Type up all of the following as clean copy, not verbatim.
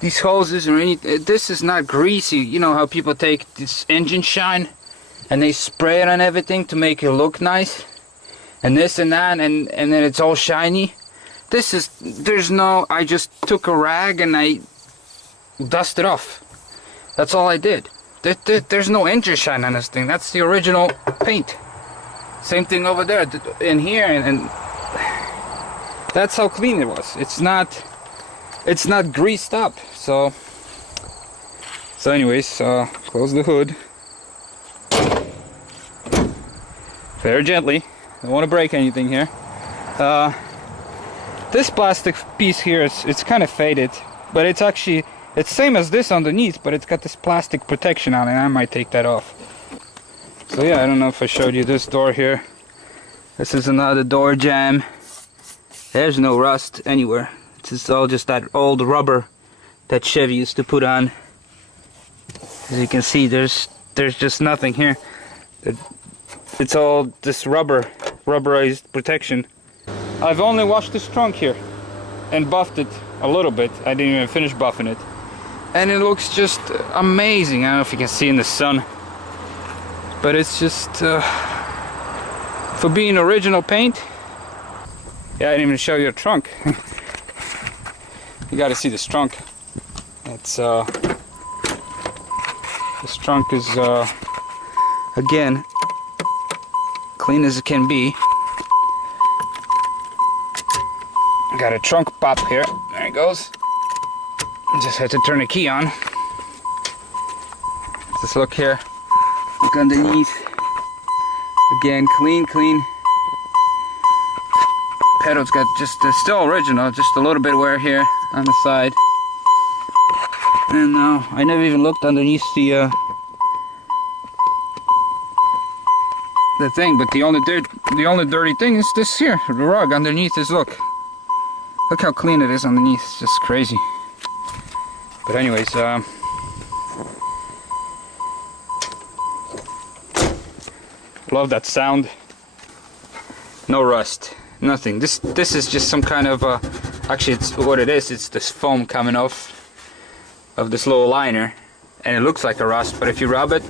these hoses or anything. This is not greasy. You know how people take this engine shine and they spray it on everything to make it look nice, and this and that, and then it's all shiny. This is, there's no, I just took a rag and I dusted off. That's all I did. There's no engine shine on this thing. That's the original paint. Same thing over there in here, and that's how clean it was. It's not greased up. So anyways, close the hood very gently. Don't want to break anything here. This plastic piece here it's kind of faded, but it's actually, it's same as this underneath, but it's got this plastic protection on it. I might take that off. So yeah, I don't know if I showed you this door here. This is another door jamb. There's no rust anywhere. It's all just that old rubber that Chevy used to put on. As you can see, there's just nothing here. It's all this rubberized protection. I've only washed this trunk here and buffed it a little bit. I didn't even finish buffing it. And it looks just amazing. I don't know if you can see in the sun, but it's just for being original paint. Yeah, I didn't even show you the trunk. You gotta see this trunk. It's this trunk is again clean as it can be. Got a trunk pop here. There it goes. Just had to turn the key on. Just look here. Look underneath. Again, clean. Pedal's got just still original, just a little bit wear here on the side. And I never even looked underneath the thing. But the only dirty thing is this here. The rug underneath is look how clean it is underneath. It's just crazy. But anyways, love that sound. No rust, nothing. This is just some kind of actually it's what it is. It's this foam coming off of this little liner, and it looks like a rust, but if you rub it,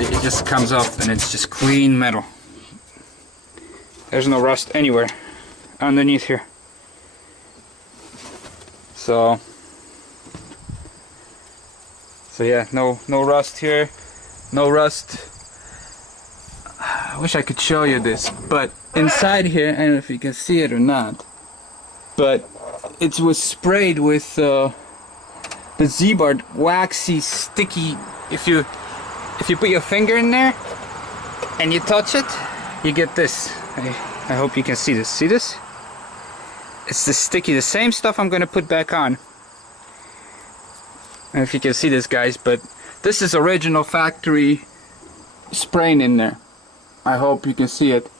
it just comes off and it's just clean metal. There's no rust anywhere underneath here. So yeah, no rust here, no rust. I wish I could show you this, but inside here, I don't know if you can see it or not, but it was sprayed with the Z-Bar waxy, sticky. If you put your finger in there and you touch it, you get this. I hope you can see this. See this? It's the sticky, the same stuff I'm gonna put back on. I don't know if you can see this, guys, but this is original factory spraying in there. I hope you can see it.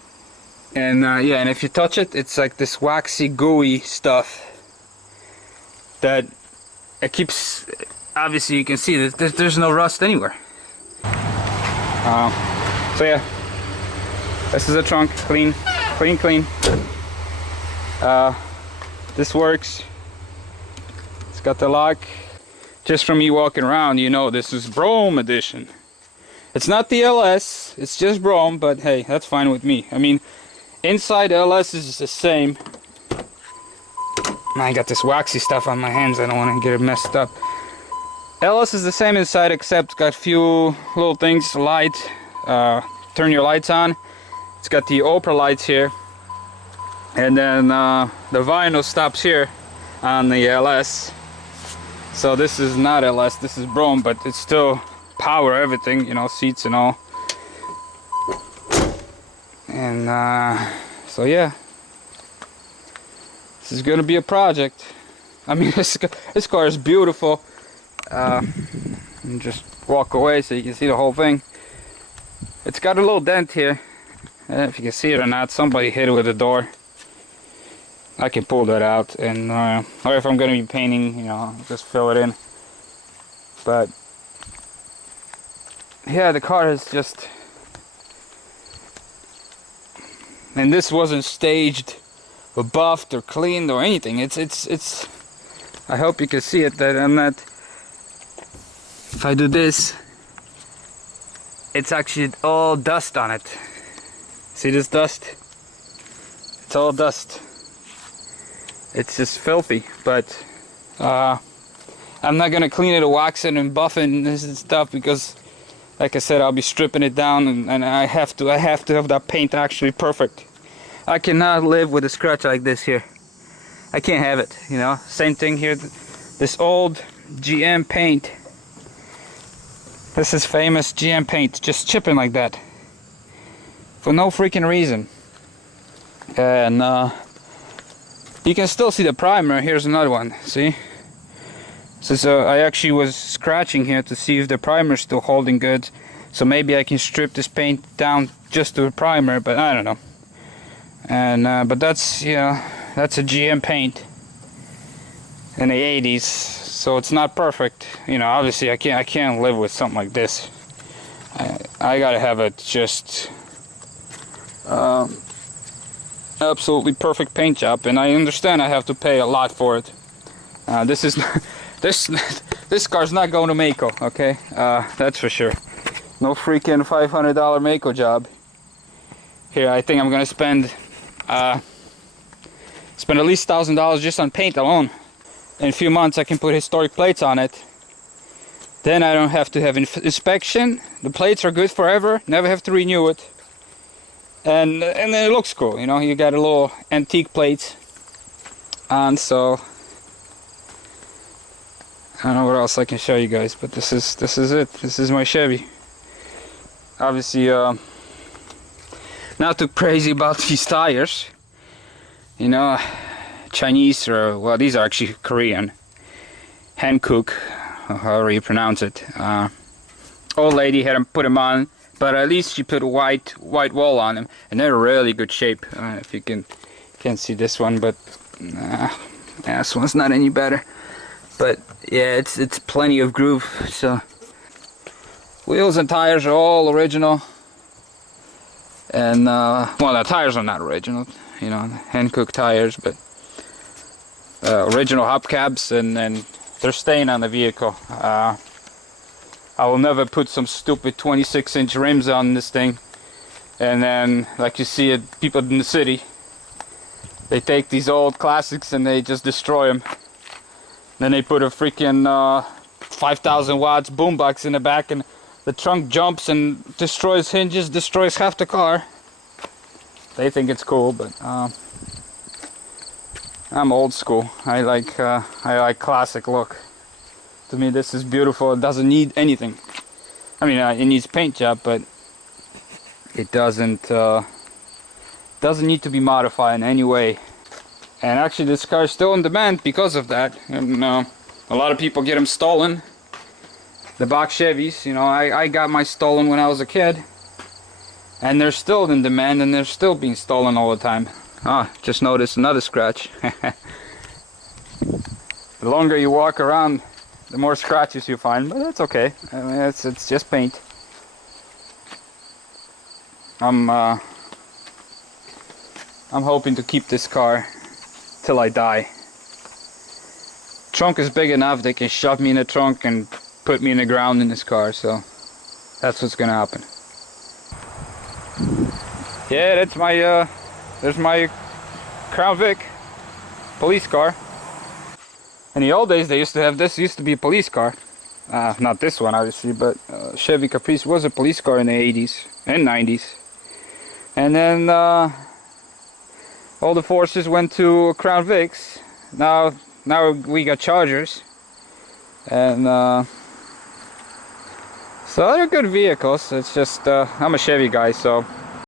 And yeah, and if you touch it, it's like this waxy, gooey stuff that it keeps. Obviously, you can see that there's no rust anywhere. So yeah, this is a trunk, clean. This works. It's got the lock. Just from me walking around, you know this is Brome edition. It's not the LS, it's just Brome, but hey, that's fine with me. I mean, inside LS is the same. I got this waxy stuff on my hands, I don't want to get it messed up. LS is the same inside, except it's got a few little things, light, turn your lights on. It's got the Opera lights here. And then the vinyl stops here on the LS. So this is not LS, this is Brome, but it's still power everything, you know, seats and all. And so yeah, this is gonna be a project. I mean, this car is beautiful. Just walk away so you can see the whole thing. It's got a little dent here. If you can see it or not, somebody hit it with a door. I can pull that out, and or if I'm gonna be painting, you know, just fill it in. But yeah, the car is just, and this wasn't staged or buffed or cleaned or anything. It's I hope you can see it, that I'm not, if I do this, it's actually all dust on it. See this dust? It's all dust. It's just filthy, but I'm not gonna clean it or wax it and buff it and this and stuff, because like I said, I'll be stripping it down, and I have to have that paint actually perfect. I cannot live with a scratch like this here. I can't have it, you know. Same thing here, this old GM paint. This is famous GM paint, just chipping like that for no freaking reason. And you can still see the primer. Here's another one, see? So I actually was scratching here to see if the primer's still holding good. So maybe I can strip this paint down just to a primer, but I don't know. And but that's, yeah, that's a GM paint in the 80s, so it's not perfect. You know, obviously I can't live with something like this. I gotta have it just absolutely perfect paint job, and I understand I have to pay a lot for it. This is this car's not going to Mako, okay? That's for sure. No freaking $500 Mako job. Here, I think I'm gonna spend at least $1,000 just on paint alone. In a few months I can put historic plates on it. Then I don't have to have inspection. The plates are good forever, never have to renew it. And then it looks cool, you know, you got a little antique plates. And so I don't know what else I can show you guys, but this is it. This is my Chevy. Obviously not too crazy about these tires. You know, Chinese, or well, these are actually Korean. Hankook, however you pronounce it. Old lady had them put them on, but at least she put a white wall on them, and they're really good shape. I don't know if you can't see this one, but this one's not any better. But yeah, it's plenty of groove. So wheels and tires are all original, and well, the tires are not original, you know, Hankook tires, but original hubcaps, and they're staying on the vehicle. I will never put some stupid 26-inch rims on this thing, and then, like you see it, people in the city, they take these old classics and they just destroy them. Then they put a freaking 5,000 watts boombox in the back, and the trunk jumps and destroys hinges, destroys half the car. They think it's cool, but I'm old school. I like classic look. To me, this is beautiful. It doesn't need anything. I mean, it needs paint job, but it doesn't need to be modified in any way. And actually, this car is still in demand because of that. And a lot of people get them stolen. The box Chevys, you know, I got my stolen when I was a kid, and they're still in demand, and they're still being stolen all the time. Just noticed another scratch. The longer you walk around, the more scratches you find, but that's okay. I mean, it's just paint. I'm hoping to keep this car till I die. Trunk is big enough, they can shove me in the trunk and put me in the ground in this car, so that's what's gonna happen. Yeah, that's my there's my Crown Vic police car. In the old days, they used to have this. Used to be a police car. Not this one, obviously, but Chevy Caprice was a police car in the 80s and 90s. And then all the forces went to Crown Vics. Now we got Chargers, and so they're good vehicles. It's just I'm a Chevy guy, so